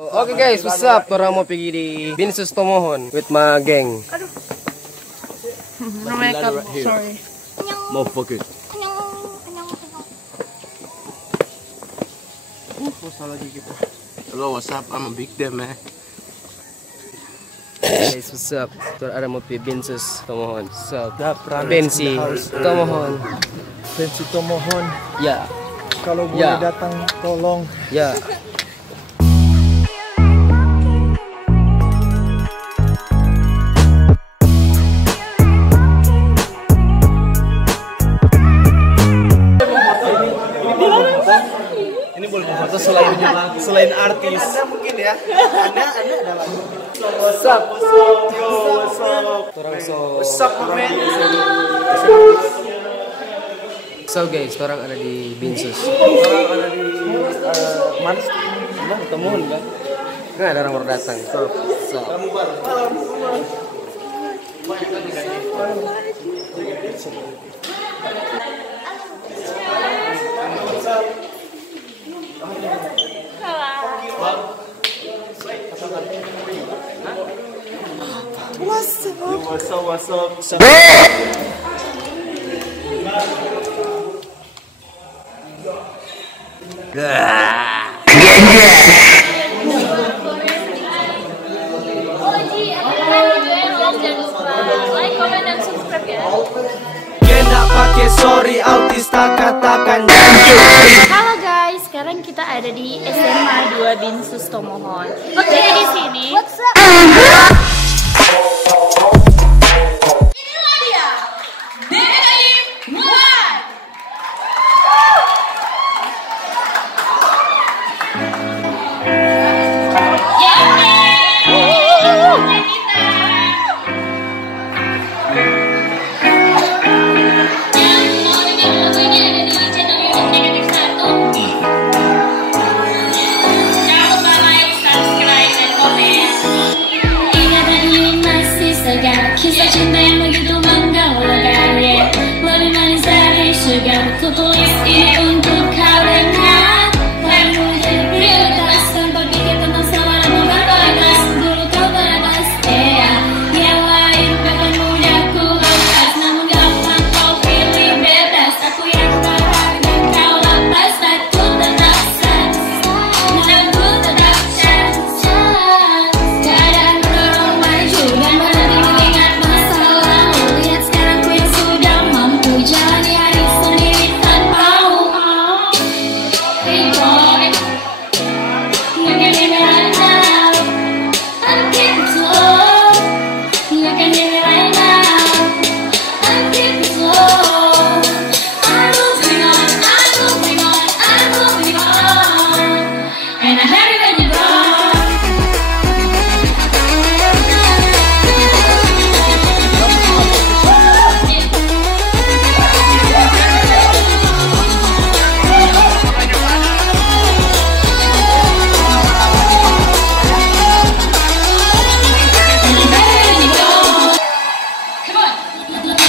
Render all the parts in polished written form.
Oke guys, what's up? Orang mau pergi di Binsus Tomohon with my gang. Aduh. No makeup, sorry. Motherfucker. Salah lagi kita. Hello, what's up? I'm a big damn man. Guys, what's up? Ada mau pergi Binsus Tomohon. What's up? Bensi Tomohon. Bensi Tomohon. Ya. Kalau boleh datang, tolong. Ya. Ini boleh foto selain artis. Anda mungkin ya. Anda adalah. What's up? What's up, man? So guys, orang ada di Binsus. Orang ada di mana? Tomohon kan? Nggak ada orang baru datang. So. What's up? Like, comment, dan subscribe ya. Kena pakai sorry autista katakan. Halo guys, sekarang kita ada di SMA 2 Binsus Tomohon. Jadi di sini. Inilah dia. Negatif Mulan. Kisah cinta yang begitu menggalaukan, lebih manis dari surga. Ku tulis ini untuk kau dengar. Lalu jadi prioritas tanpa pikir tentang selama berbatas. Dulu kau bebas, yang lain bahkan mudah ku lepas. Namun gampang kau pilih bebas. Aku yang tahan dan kau lepas. Aku tetap sad, aku tetap sad. Keadaan mendorong maju dan berhenti mengingat masa lalu. Lihat sekarang ku yang sudah mampu jalani hari sendiri tanpa Hey boy, you can hear me right now. I'm keeping slow. You can hear me right now. I'm keeping slow. I'm moving on, I'm moving on, I'm moving on. And I heard it when you go.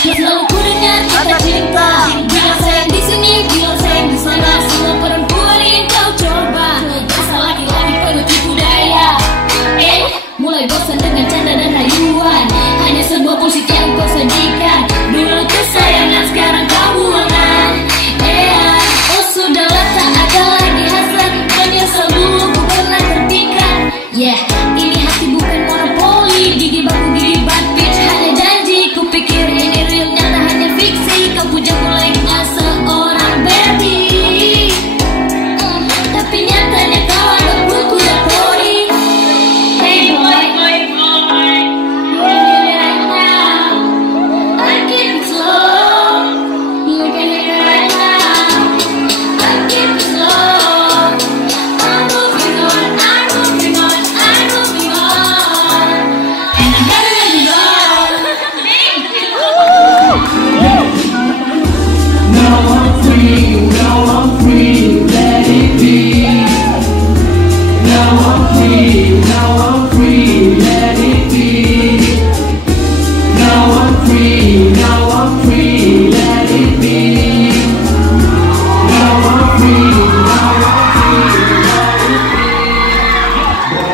Selalu ku dengar kata cinta. Bilang sayang di sini, bilang sayang di sana. Semua perempuan ingin kau coba. Asal laki-laki penuh tipu daya. Mulai bosan dengan canda dan rayuan. Hanya sebuah musik yang kau sajikan. Dulu kesayangan, sekarang kau buangan. Oh sudahlah, tak ada lagi hasrat. Menyesal dulu ku pernah terpikat. Ini hati bukan monopoli. Gigi baku gigi bad bitch, hanya janji. Ku pikir ini real, nyata hanya fiksi. Kau puja ku layaknya seorang Betty. Tapi nyatanya kau anggap ku udah pori. Hey boy, boy, boy, you can hear me right now. I keep it slow. You can hear me right now. I keep it slow. I'm moving on, I'm moving on, I'm moving on. And I'm better than you know. Thank you. Now I'm free, let it be. Now I'm free, let it be. Now I'm free, let it be. Now I'm free, let it be.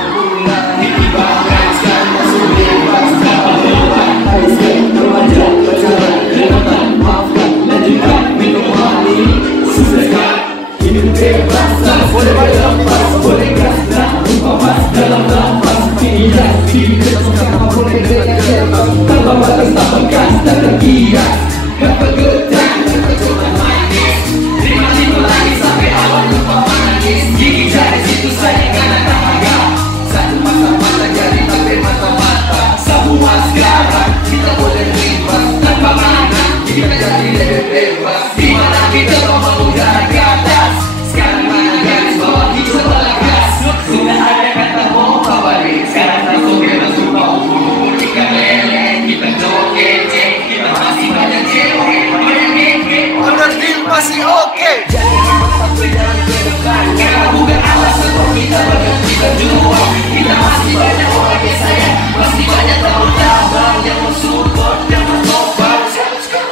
gas, bikin bersama boleh dengan tanpa batas, tanpa gas, tak tergias. Have a good time, coba manis. Terima lagi sampai awal lupa manis. Gigi jari situ saya karena tak agak. Satu mata-mata jadi tapi mata-mata. Semua sekarang kita boleh bebas tanpa mana. Kita jadi lebih bebas. Dimana kita mau udara ke atas. Sekarang mana garis bawah hijau sebelah gas. Sudah ada kata mau kabarin. Sekarang langsung langsung mau. Kita lele, kita joget, kita masih banyak cewek. Bener deal masih oke. Jadi memang satu jalan ke depan. Karena bukan alasan kok kita berhenti berjuang. Kita masih banyak orang yang sayang. Masih banyak tamu-tamu yang mau support, yang mau topang.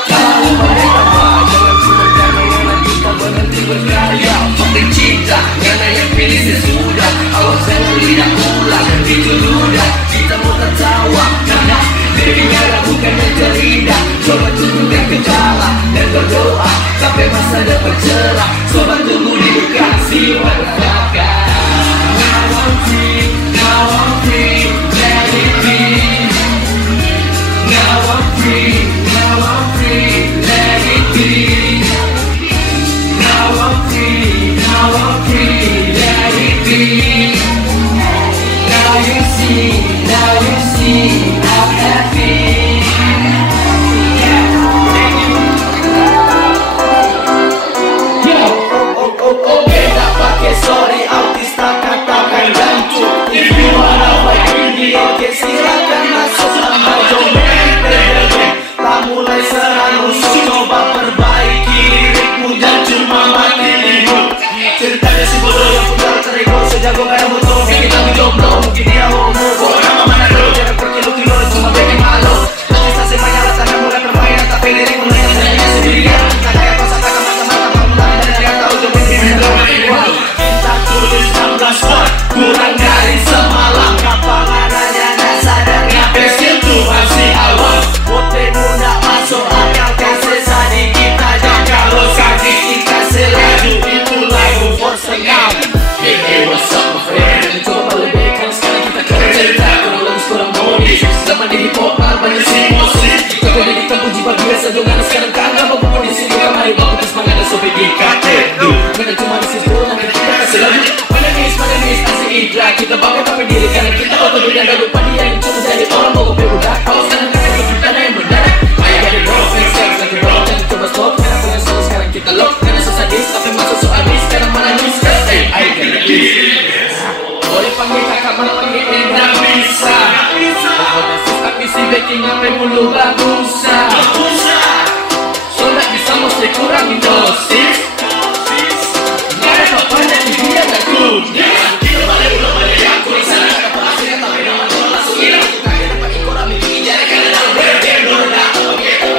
Kalau mereka mah jangan cuma karena kita berhenti berkarya. Penting cinta, karena yang pilih sesudah. Awas jangan lidah ulang, itu ludah. Kita mau tertawa, karena baby merah bukan yang terindah. Coba tunjukkan gejala dan berdoa sampai masa depan cerah. Sobat tunggu di Bekasi merdeka. Now I'm free, now I'm free, let it be. Now I'm free, now I'm free, let it be. Now I'm free, now I'm free, let it be. Now you see, I'm happy. Sorry, autista katakan gancu. If you wanna fight ini, oke silakan masuk sama joget. Tak mulai serang musuh, coba perbaiki lirikmu dan cuma mati libur. Ceritanya si bodoh yang punya alter ego, sejago kayak motor. Mungkin tapi jomblo, mungkin dia homo. Bawa nama mana dulu, jangan berkilo-kilo cuma bikin malu. Nanti stasi menyala tangan mulai bermain, tapi lirik mulai terjadinya sendirian. Tak kayak kosa-kata mata-mata, kamu mulai dari yang tahu jomblo bimbing doang. Tulis 16 word, kurang dari semalam. Kapanganannya gak sadar, ngapain situ masih awam. Motemu gak masuk akal, kasih sedikit aja. Kalau sakit dikasih lagu, itu lagu for sengam. Hey, what's up my friend? Coba balik kan sekarang kita kurang cerita. Kurang logis, kurang modis. Zaman di hip hop, banyak si musik. Kita pendidikan puji bagi biasa dengan sekarang kagak mau komodisi. Bukan mari baku terus semangat dan sobat di KTU. Mereka cuma di situ, nanti kita kasih lagu. Panemis, asik iklan. Kita bangga tapi diri karena kita otot dan gak lupa dia yang cuma jadi orang mau kopi budak. Kalau sekarang kita kita yang mendadak. Ayo jadi bro, fans sekarang lagi bro. Jangan coba stop, karena punya solo sekarang kita lock. Karena susah dis, tapi masuk so abis. Sekarang malah nangis, ayo kita bis. Boleh panggil kakak, malah panggil Indra bisa. Pokoknya susah misi baking sampai mulu bagusa. Soalnya bisa mesti kurangin dosis. Gak ada papanya di dia gak kudis. Kita balik ulang balik yang kuning sana. Gak pahasnya tapi nama gue langsung hilang. Aku kaget dapat ikut rame gigi jari karena dalam berbeda.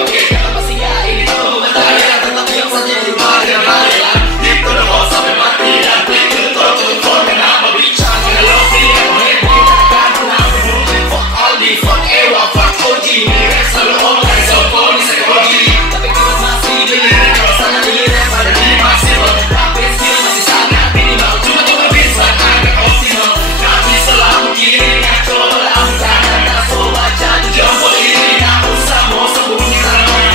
Oke, kata pasti ya ini tak mau bertanya. Tetap yang saja di luar yang lain. Itu udah mau sampai mati. Dan itu telepon dan nama bicara. Kalau dia mau kita akan pernah berdua. Fuck Aldi, fuck Ewa, fuck OG. Mirip selalu online, so call me psychology. Tapi kita masih beli. Kalau sana di rap ada di masih loh. Tapi skill masih sangat minimal. Cuma bisa agak optimal. Gak bisa lah mungkin ngaco lah angkat. Tak sobat jadi jomblo ini. Gak usah mau sembunyi tangan.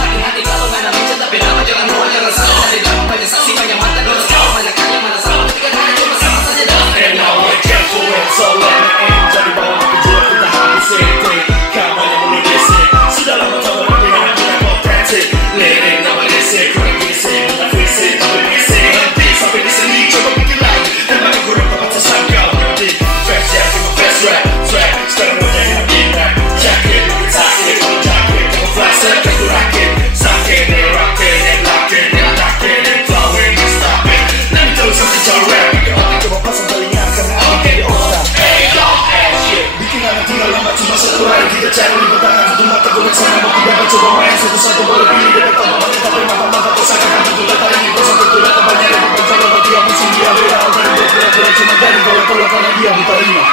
Hati-hati kalau gak ada mencet. Tapi nama jangan lupa jangan salah. Dari dalam banyak saksi banyak mata. Dosa kau banyak kaya mana salah. Ketika kalian cuma sama saja dalam. And now we're careful and so let me in. Jadi bawa kejual kita habis itu. Kamarnya mulu disik. Sudah lama tahu tapi hanya punya potensi. Lirik nama disik. Kurang disik. Kita fisik tapi bisik. Nanti sampai di sini coba bikin lagi. Dan bagi gue dapat tersangka. Berhenti. Fast jam cuma fast rap. Track. Sekarang mau jadi happy rap. Jacket. Sakit. Kalau jacket. Kamu flash. Kamu rakit. Sakit. Rakit. Lakin. Lakin. Flowing. Stop it. Let me tell you something to rap. Bikin otak coba pasang telinga. Karena aku jadi otak. Hey, don't ass shit. Bikin anak tinggal lama cuma satu hari. Kita cari di bertahan. Satu mata gue sana. Mau tidak mencoba main. Satu-satu boleh pilih. Dekat tambah banyak. Tapi mata-mata kosakan. Tentu data ini kosong. Tentu data banyak. Bukan cara bagi yang musim dia beda. Dari berpura-pura cuma jadi. Kalau keluar karena dia buta lima.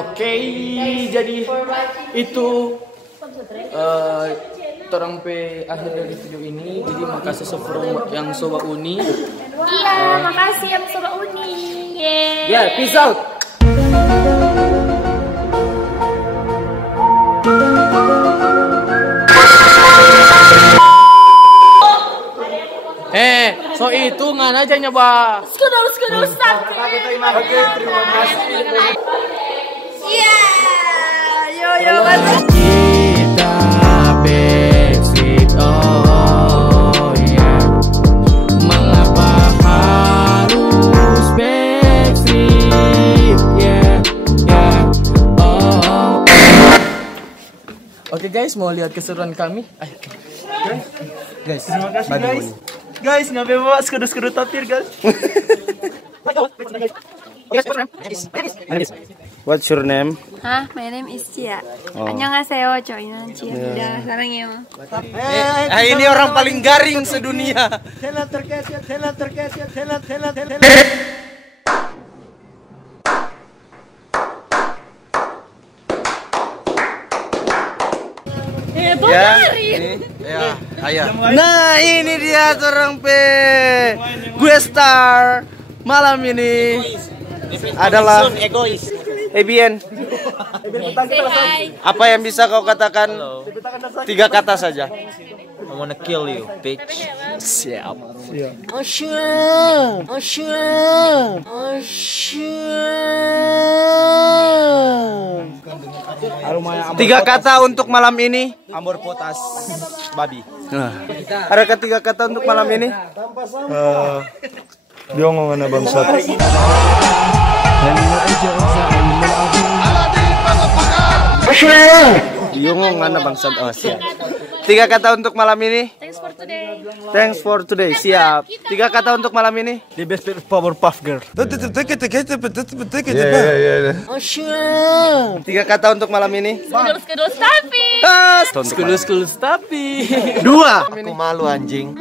Oke, jadi itu torang pe akhir dari video ini. Jadi makasih sofro yang soba uni. Iya, makasih yang Sobat Uni. Yeay. Ya, peace out. So itu ngan aja nyoba. Skudu sampai. Oke, terima kasih. Iya. Yo mantap. Kita backstreet, oh yeah. Mengapa harus backstreet, yeah, oh. Oke guys, mau lihat keseruan kami? Guys, Terima kasih guys. Guys, nggak bawa skudu tapir guys. What's your name? Hah, my name is Cia. 안녕하세요, 저희는 Cia입니다. 사랑해요. Ini orang paling garing sedunia. Ya, ayah. Nah, ini dia seorang gue star malam ini adalah Egois. Ebien. Apa yang bisa kau katakan? 3 kata saja. I wanna kill you, bitch. Siap. Tiga kata untuk malam ini. Amor potas babi. Adakah 3 kata untuk malam ini? Biongong na bangsat. Bingung mana bangsat. Oh, siap. 3 kata untuk malam ini. Thanks for today. Siap. 3 kata untuk malam ini. The best Powerpuff Girl. 3 kata untuk malam ini. Skudul tapi. Skulus tapi. 2. Aku malu anjing.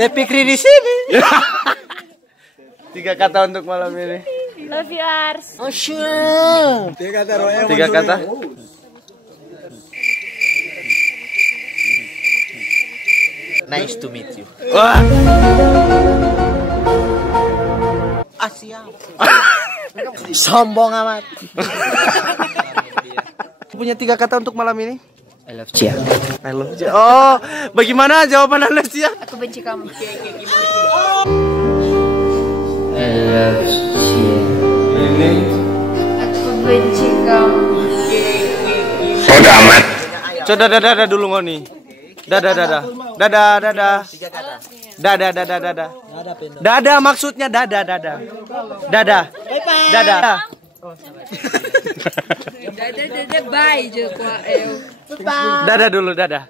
Tapi di sini. 3 kata untuk malam ini. Love you, Ars. 3 kata. Nice to meet you. Wah. Asia. Sombong amat. Punya 3 kata untuk malam ini. I love Cia. I love Cia. Oh, bagaimana jawaban Anda, Cia? Aku benci kamu. I love Cia. Aku benci kamu. Soda amat. Coba dadah dulu ngoni. Dadah. Dadah. Dadah maksudnya dadah. Dadah. Dadah, bye je kwa. Dadah dulu, dadah.